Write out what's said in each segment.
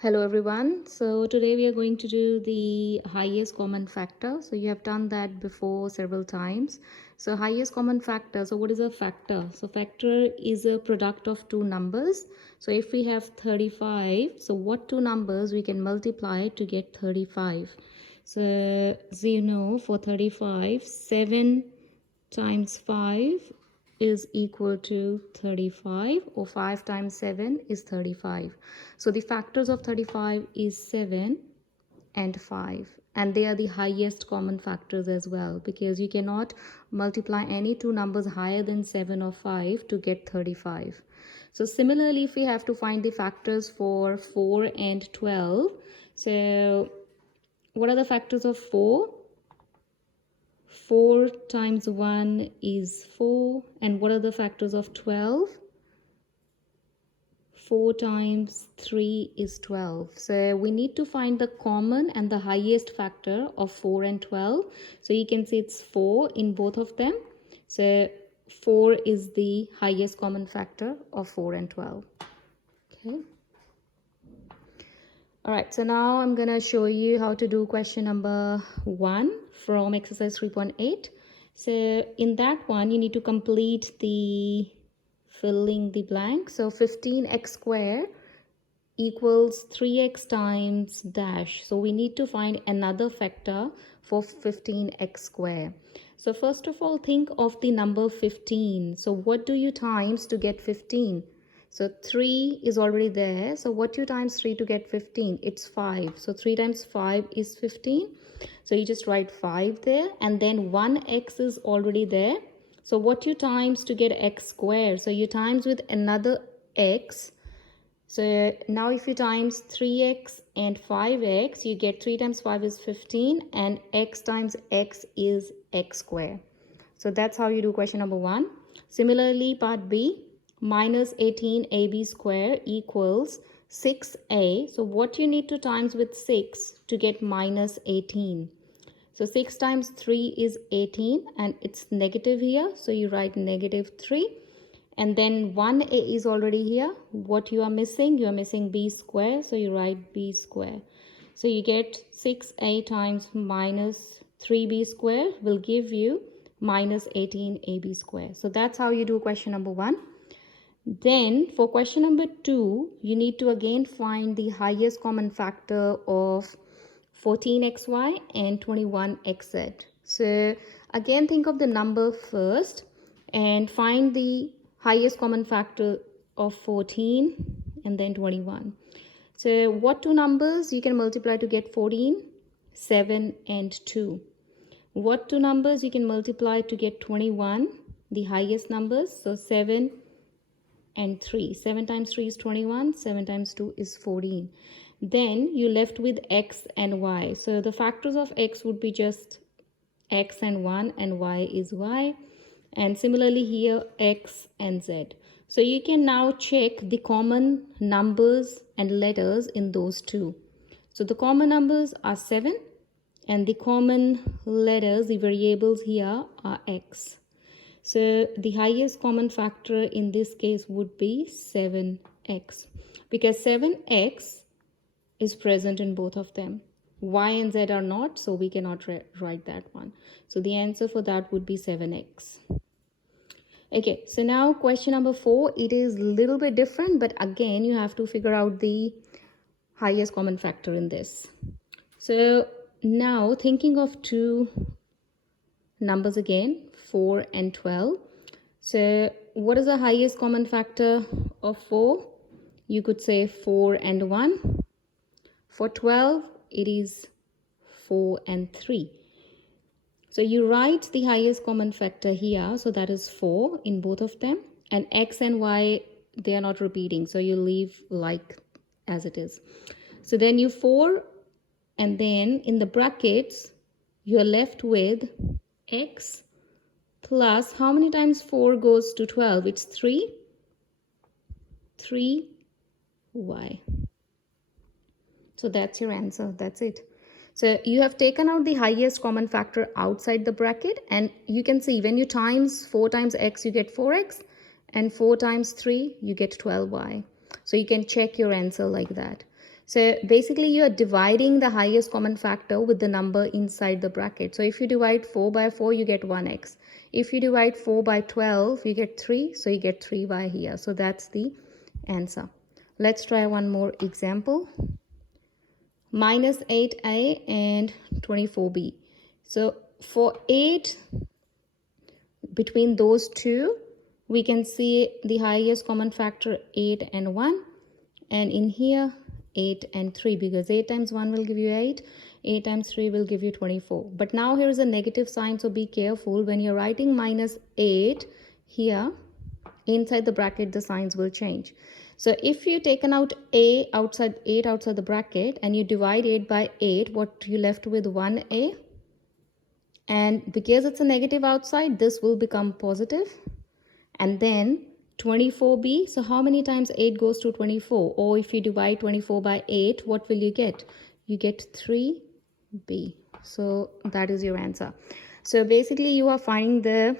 Hello everyone. So today we are going to do the highest common factor. So you have done that before several times. So highest common factor. So what is a factor? So factor is a product of two numbers. So if we have 35, so what two numbers we can multiply to get 35? So you know, for 35, 7 times 5 is equal to 35, or 5 times 7 is 35. So the factors of 35 is 7 and 5, and they are the highest common factors as well, because you cannot multiply any two numbers higher than 7 or 5 to get 35. So similarly, if we have to find the factors for 4 and 12, so what are the factors of 4? 4 times 1 is 4. And what are the factors of 12? 4 times 3 is 12. So we need to find the common and the highest factor of 4 and 12. So you can see it's 4 in both of them. So 4 is the highest common factor of 4 and 12. Okay. All right, so now I'm going to show you how to do question number 1 from exercise 3.8. So in that one, you need to complete the filling the blank. So 15x squared equals 3x times dash. So we need to find another factor for 15x squared. So first of all, think of the number 15. So what do you times to get 15? So 3 is already there. So what you times 3 to get 15? It's 5. So 3 times 5 is 15. So you just write 5 there, and then 1x is already there. So what you times to get x squared? So you times with another x. So now if you times 3x and 5x, you get 3 times 5 is 15, and x times x is x squared. So that's how you do question number 1. Similarly, part B, minus 18ab squared equals 6a. So what you need to times with 6 to get minus 18? So 6 times 3 is 18, and it's negative here. So you write negative 3. And then 1a is already here. What you are missing? You are missing b square. So you write b square. So you get 6a times minus 3b square will give you minus 18ab square. So that's how you do question number 1. Then for question number 2, you need to again find the highest common factor of 14xy and 21xz. So again, think of the number first and find the highest common factor of 14 and then 21. So what two numbers you can multiply to get 14? 7 and 2. What two numbers you can multiply to get 21? The highest numbers. So 7 and 3. 7 times 3 is 21. 7 times 2 is 14. Then you left with x and y. So the factors of x would be just x and 1, and y is y. And similarly here, x and z. So you can now check the common numbers and letters in those two. So the common numbers are 7, and the common letters, the variables here, are x. So the highest common factor in this case would be 7x, because 7x is present in both of them. Y and z are not, so we cannot write that one. So the answer for that would be 7x. Okay, so now question number 4, it is a little bit different, but again, you have to figure out the highest common factor in this. So now thinking of two numbers again, 4 and 12. So what is the highest common factor of 4? You could say 4 and 1. For 12, it is 4 and 3. So you write the highest common factor here. So that is 4 in both of them. And x and y, they are not repeating. So you leave like as it is. So then you 4, and then in the brackets, you're left with x plus, how many times 4 goes to 12? It's 3. 3y. So that's your answer. That's it. So you have taken out the highest common factor outside the bracket, and you can see when you times 4 times x, you get 4x, and 4 times 3, you get 12y. So you can check your answer like that. So basically you are dividing the highest common factor with the number inside the bracket. So if you divide 4 by 4, you get 1x. If you divide 4 by 12, you get 3. So you get 3 by here. So that's the answer. Let's try one more example. Minus 8a and 24b. So for 8, between those two, we can see the highest common factor 8 and 1. And in here, 8 and 3, because 8 times 1 will give you 8. 8 times 3 will give you 24. But now here is a negative sign, so be careful. When you're writing minus 8 here, inside the bracket, the signs will change. So if you taken out 8 outside the bracket and you divide 8 by 8, what you left with 1a. And because it's a negative outside, this will become positive. And then 24b, so how many times 8 goes to 24? Or if you divide 24 by 8, what will you get? You get 3b. So that is your answer. So basically you are finding the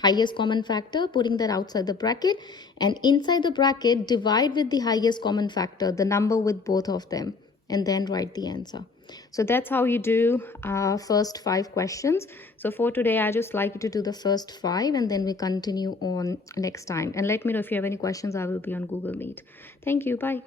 highest common factor, putting that outside the bracket, and inside the bracket divide with the highest common factor, the number with both of them, and then write the answer. So that's how you do first 5 questions. So for today, I just like you to do the first 5, and then we continue on next time. And let me know if you have any questions. I will be on Google Meet. Thank you. Bye.